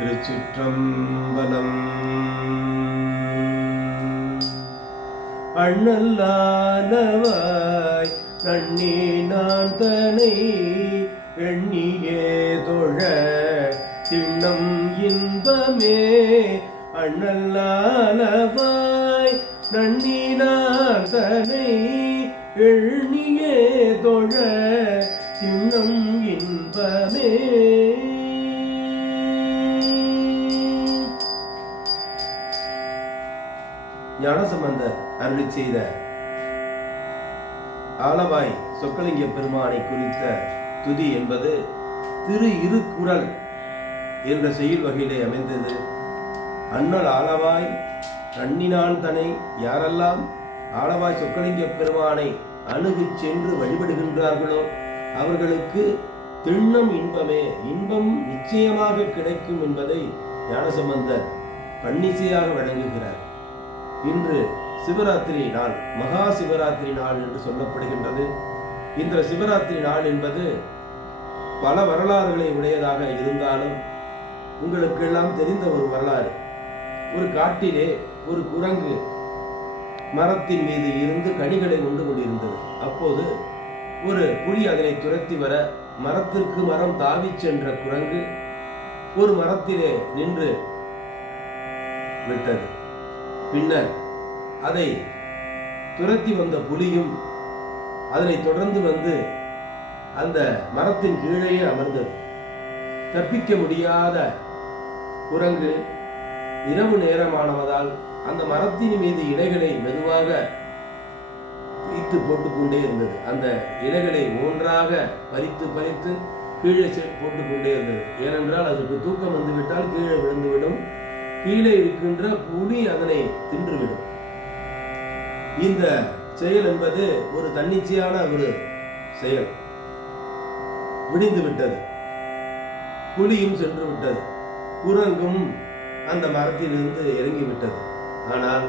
திருச்சிற்றம்பலம். அண்ணல்லானவாய் நன்னி நான் தனை எண்ணியே தொழ திண்ணம் இன்பமே. அண்ணல்லானவாய் நன்னி நான் தனை எண்ணியே தொழ திண்ணம் இன்பமே. ஞானசம்பந்தர் அருளி செய்த ஆலவாய் சொக்கலிங்க பெருமானை குறித்த துதி என்பது திரு இருக்குறள் என்ற செயல் வகையிலே அமைந்தது. அண்ணல் ஆலவாய் கண்ணினான் தனை யாரெல்லாம் ஆலவாய் சொக்கலிங்க பெருமானை அணுகு சென்று வழிபடுகின்றார்களோ அவர்களுக்கு திண்ணம் இன்பமே இன்பம் நிச்சயமாக கிடைக்கும் என்பதை ஞானசம்பந்தர் பன்னிசையாக வழங்குகிறார். இன்று சிவராத்திரி நாள் மகா சிவராத்திரி நாள் என்று சொல்லப்படுகின்றது. இந்த சிவராத்திரி நாள் என்பது பல வரலாறுகளை உடையதாக இருந்தாலும் உங்களுக்கு எல்லாம் தெரிந்த ஒரு வரலாறு. ஒரு காட்டிலே ஒரு குரங்கு மரத்தின் மீது இருந்து கனிகளை உண்டு கொண்டிருந்தது. அப்போது ஒரு புலி அதனை துரத்தி வர மரத்திற்கு மரம் தாவி சென்ற குரங்கு ஒரு மரத்திலே நின்று விட்டது. பின்னர் அதை துரத்தி வந்த புலியும் அதனை தொடர்ந்து வந்து அந்த மரத்தின் கீழேயே அமர்ந்தது. தப்பிக்க முடியாத குரங்கு இரவு நேரமானவதால் அந்த மரத்தின் மீது இலைகளை மெதுவாக பிரித்து போட்டுக்கொண்டே இருந்தது. அந்த இலைகளை ஒன்றாக பறித்து பறித்து கீழே செ- போட்டுக்கொண்டே இருந்தது. ஏனென்றால் அதற்கு தூக்கம் வந்துவிட்டால் கீழே விழுந்துவிடும். கீழே இருக்கின்ற புலி அதனை தின்றுவிடும். இந்த செயல் என்பது ஒரு தன்னிச்சையான ஒரு செயல். விடிந்து விட்டது புலியும் சென்று விட்டது குரங்கும் அந்த மரத்திலிருந்து இறங்கி விட்டது ஆனால்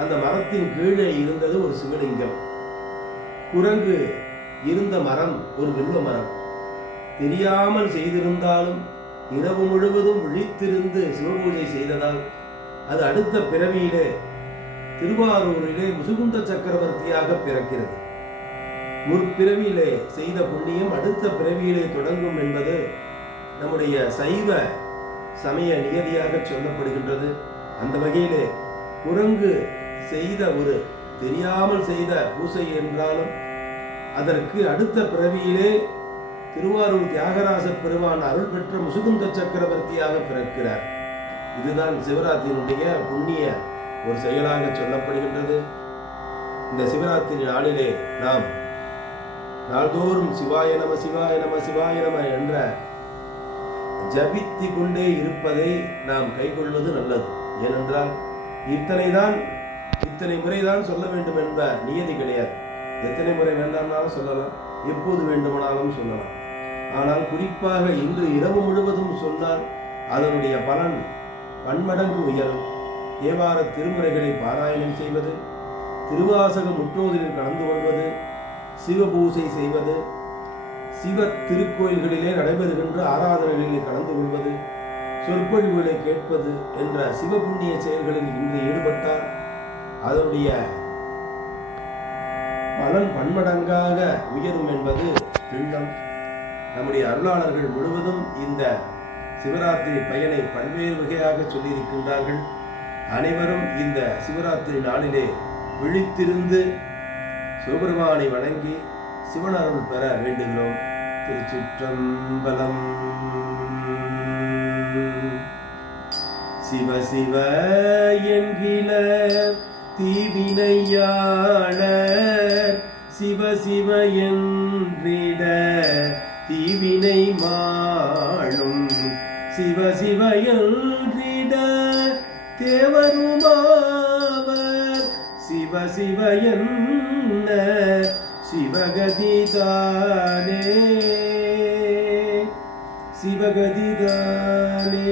அந்த மரத்தின் கீழே இருந்தது ஒரு சிவலிங்கம். குரங்கு இருந்த மரம் ஒரு வில்வ மரம். தெரியாமல் செய்திருந்தாலும் இரவு முழுவதும் விழித்திருந்து சிவபூஜை செய்ததால் அது அடுத்த பிறவியிலே திருவாரூரிலே முசுகுந்த சக்கரவர்த்தியாக பிறக்கிறது. முற்பிறவியிலே செய்த புண்ணியம் அடுத்த பிறவியிலே தொடங்கும் என்பது நம்முடைய சைவ சமய நியதியாக சொல்லப்படுகின்றது. அந்த வகையிலே குரங்கு செய்த ஒரு தெரியாமல் செய்த பூசை என்றாலும் அதற்கு அடுத்த பிறவியிலே திருவாரூர் தியாகராச பெருமான் அருள் பெற்ற முசுகுந்த சக்கரவர்த்தியாக பிறக்கிறார். இதுதான் சிவராத்திரியினுடைய புண்ணிய ஒரு செயலாக சொல்லப்படுகின்றது. இந்த சிவராத்திரி நாளிலே நாம் நாள்தோறும் சிவாய நம சிவாய நம சிவாய நம என்ற ஜபித்து கொண்டே இருப்பதை நாம் கைக்கொள்வது நல்லது. ஏனென்றால் இத்தனைதான் இத்தனை முறைதான் சொல்ல வேண்டும் என்ற நியதி கிடையாது. எத்தனை முறை வேண்டாம்னாலும் சொல்லலாம். எப்போது வேண்டுமானாலும் சொல்லலாம். ஆனால் குறிப்பாக இன்று இரவு முழுவதும் சொன்னால் அதனுடைய பலன் பன்மடங்கு உயரும். தேவார திருமுறைகளை பாராயணம் செய்வது திருவாசக முற்றோதலில் கலந்து கொள்வது சிவபூசை செய்வது சிவ திருக்கோயில்களிலே நடைபெறுகின்ற ஆராதனைகளில் கலந்து கொள்வது சொற்பொழிவுகளை கேட்பது என்ற சிவபுண்ணிய செயல்களில் இன்று ஈடுபட்டால் அதனுடைய பலன் பன்மடங்காக உயரும் என்பது திண்ணம் நம்முடைய அருளாளர்கள் முழுவதும் இந்த சிவராத்திரி பயனை பல்வேறு வகையாக சொல்லியிருக்கின்றார்கள். அனைவரும் இந்த சிவராத்திரி நாளிலே விழித்திருந்து சிவபெருமானை வணங்கி சிவனருள் பெற வேண்டுகிறோம். திருச்சிற்றம்பலம். சிவ சிவ என்கிற தீவினையாளர் சிவ சிவ என்றிட தீவினை மாளும். சிவ சிவ தேவருமாவர். சிவ சிவயன்ன சிவகதிதானே சிவகதிதானே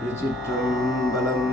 திருச்சிற்றம்பலம்